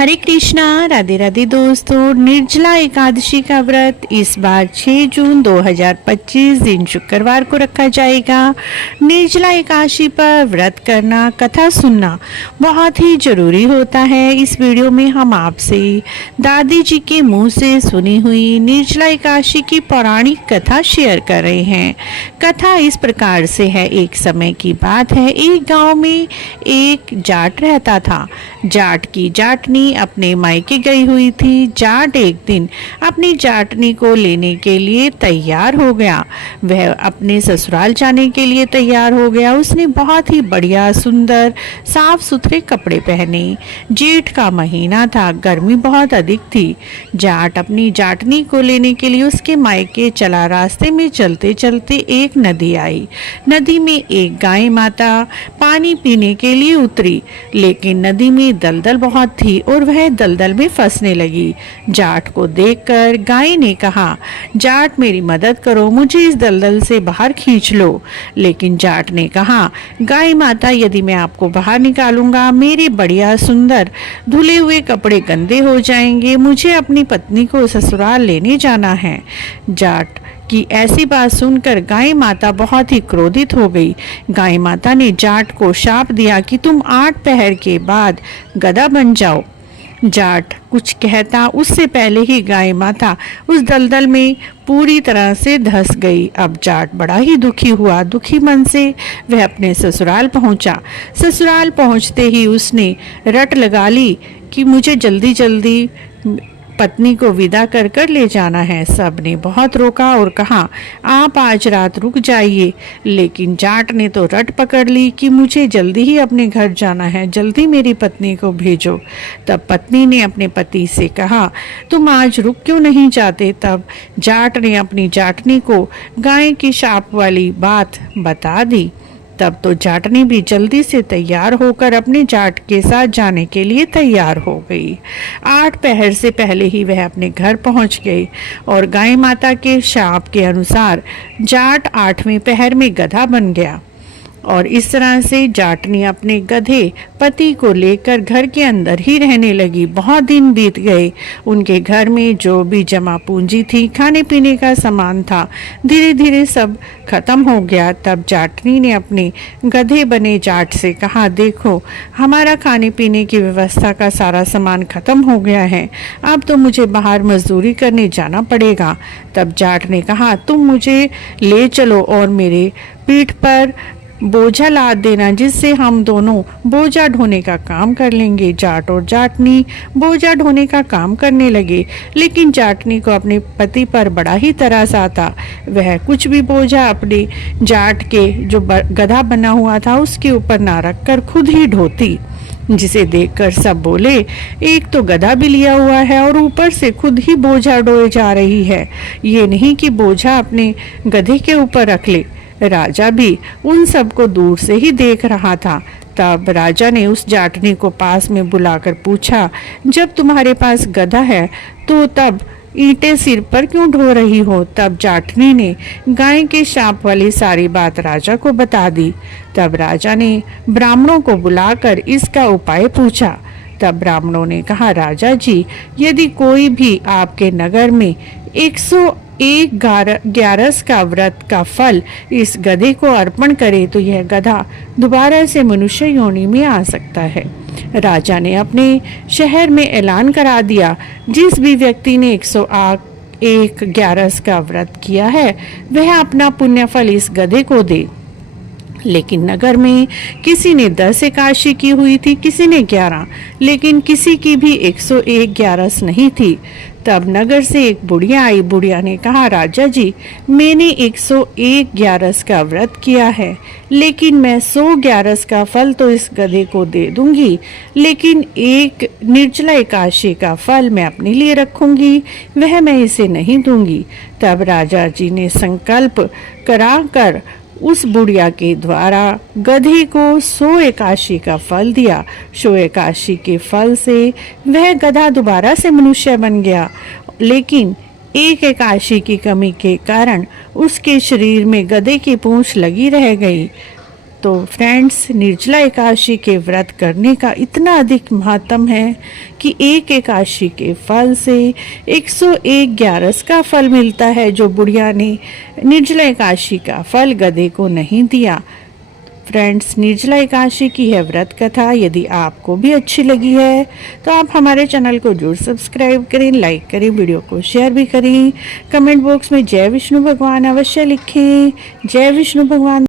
हरे कृष्णा। राधे राधे दोस्तों, निर्जला एकादशी का व्रत इस बार 6 जून 2025 दिन शुक्रवार को रखा जाएगा। निर्जला एकादशी पर व्रत करना, कथा सुनना बहुत ही जरूरी होता है। इस वीडियो में हम आपसे दादी जी के मुंह से सुनी हुई निर्जला एकादशी की पौराणिक कथा शेयर कर रहे हैं। कथा इस प्रकार से है। एक समय की बात है, एक गांव में एक जाट रहता था। जाट की जाटनी अपने मायके गई हुई थी। जाट एक दिन अपनी जाटनी को लेने के लिए तैयार हो गया। वह अपने ससुराल जाने के लिए तैयार हो गया। उसने बहुत ही बढ़िया सुंदर साफ सुथरे कपड़े पहने। जेठ का महीना था, गर्मी बहुत अधिक थी। जाट अपनी जाटनी को लेने के लिए उसके मायके चला। रास्ते में चलते चलते एक नदी आई। नदी में एक गाय माता पानी पीने के लिए उतरी, लेकिन नदी में दलदल बहुत थी और वह दलदल में फंसने लगी। जाट को देखकर गाय ने कहा, जाट मेरी मदद करो, मुझे इस दलदल से बाहर खींच लो। लेकिन जाट ने कहा, गाय माता यदि मैं आपको बाहर निकालूंगा, मेरे बढ़िया सुंदर धुले हुए कपड़े गंदे हो जाएंगे। मुझे अपनी पत्नी को ससुराल लेने जाना है। जाट की ऐसी बात सुनकर गाय माता बहुत ही क्रोधित हो गई। गाय माता ने जाट को शाप दिया कि तुम 8 पहर के बाद गधा बन जाओ। जाट कुछ कहता उससे पहले ही गाय माता उस दलदल में पूरी तरह से धंस गई। अब जाट बड़ा ही दुखी हुआ। दुखी मन से वह अपने ससुराल पहुंचा। ससुराल पहुंचते ही उसने रट लगा ली कि मुझे जल्दी जल्दी पत्नी को विदा कर कर ले जाना है। सबने बहुत रोका और कहा, आप आज रात रुक जाइए। लेकिन जाट ने तो रट पकड़ ली कि मुझे जल्दी ही अपने घर जाना है, जल्दी मेरी पत्नी को भेजो। तब पत्नी ने अपने पति से कहा, तुम आज रुक क्यों नहीं जाते। तब जाट ने अपनी जाटनी को गाय की शाप वाली बात बता दी। तब तो जाटनी भी जल्दी से तैयार होकर अपने जाट के साथ जाने के लिए तैयार हो गई। 8 पहर से पहले ही वह अपने घर पहुंच गई और गाय माता के शाप के अनुसार जाट 8वें पहर में गधा बन गया। और इस तरह से जाटनी अपने गधे पति को लेकर घर के अंदर ही रहने लगी। बहुत दिन बीत गए। उनके घर में जो भी जमा पूंजी थी, खाने पीने का सामान था, धीरे धीरे सब खत्म हो गया। तब जाटनी ने अपने गधे बने जाट से कहा, देखो हमारा खाने पीने की व्यवस्था का सारा सामान खत्म हो गया है, अब तो मुझे बाहर मजदूरी करने जाना पड़ेगा। तब जाट ने कहा, तुम मुझे ले चलो और मेरे पीठ पर बोझा लाद देना, जिससे हम दोनों बोझा ढोने का काम कर लेंगे। जाट और जाटनी बोझा ढोने का काम करने लगे, लेकिन जाटनी को अपने पति पर बड़ा ही तरस आता। वह कुछ भी बोझा अपने जाट के जो गधा बना हुआ था उसके ऊपर ना रखकर खुद ही ढोती, जिसे देखकर सब बोले, एक तो गधा भी लिया हुआ है और ऊपर से खुद ही बोझा ढोए जा रही है, ये नहीं कि बोझा अपने गधे के ऊपर रख ले। राजा भी उन सबको दूर से ही देख रहा था। तब राजा ने उस जाटनी को पास में बुलाकर पूछा, जब तुम्हारे पास गधा है तो तब ईंटें सिर पर क्यों ढो रही हो। तब जाटनी ने गाय के शाप वाली सारी बात राजा को बता दी। तब राजा ने ब्राह्मणों को बुलाकर इसका उपाय पूछा। तब ब्राह्मणों ने कहा, राजा जी, यदि कोई भी आपके नगर में 101 ग्यारस का व्रत का फल इस गधे को अर्पण करे तो यह गधा दोबारा से मनुष्य योनि में आ सकता है। राजा ने अपने शहर में ऐलान करा दिया, जिस भी व्यक्ति ने 101 ग्यारस का व्रत किया है वह अपना पुण्य फल इस गधे को दे। लेकिन नगर में किसी ने 10 एकादशी की हुई थी, किसी ने 11, लेकिन किसी की भी 101 ग्यारस नहीं थी। तब नगर से एक बुढ़िया आई। बुढ़िया ने कहा, राजा जी, मैंने 101 ग्यारस का व्रत किया है, लेकिन मैं 100 ग्यारस का फल तो इस गधे को दे दूंगी, लेकिन एक निर्जला एकादशी का फल मैं अपने लिए रखूंगी, वह मैं इसे नहीं दूंगी। तब राजा जी ने संकल्प कराकर उस बुढ़िया के द्वारा गधे को 100 एकादशी का फल दिया। 100 एकादशी के फल से वह गधा दोबारा से मनुष्य बन गया, लेकिन एक एकादशी की कमी के कारण उसके शरीर में गधे की पूंछ लगी रह गई। तो फ्रेंड्स, निर्जला एकादशी के व्रत करने का इतना अधिक महत्व है कि एक एकादशी के फल से 101 ग्यारस का फल मिलता है, जो बुढ़िया ने निर्जला एकादशी का फल गधे को नहीं दिया। फ्रेंड्स, निर्जला एकादशी की है व्रत कथा। यदि आपको भी अच्छी लगी है तो आप हमारे चैनल को जरूर सब्सक्राइब करें, लाइक करें, वीडियो को शेयर भी करें। कमेंट बॉक्स में जय विष्णु भगवान अवश्य लिखें। जय विष्णु भगवान।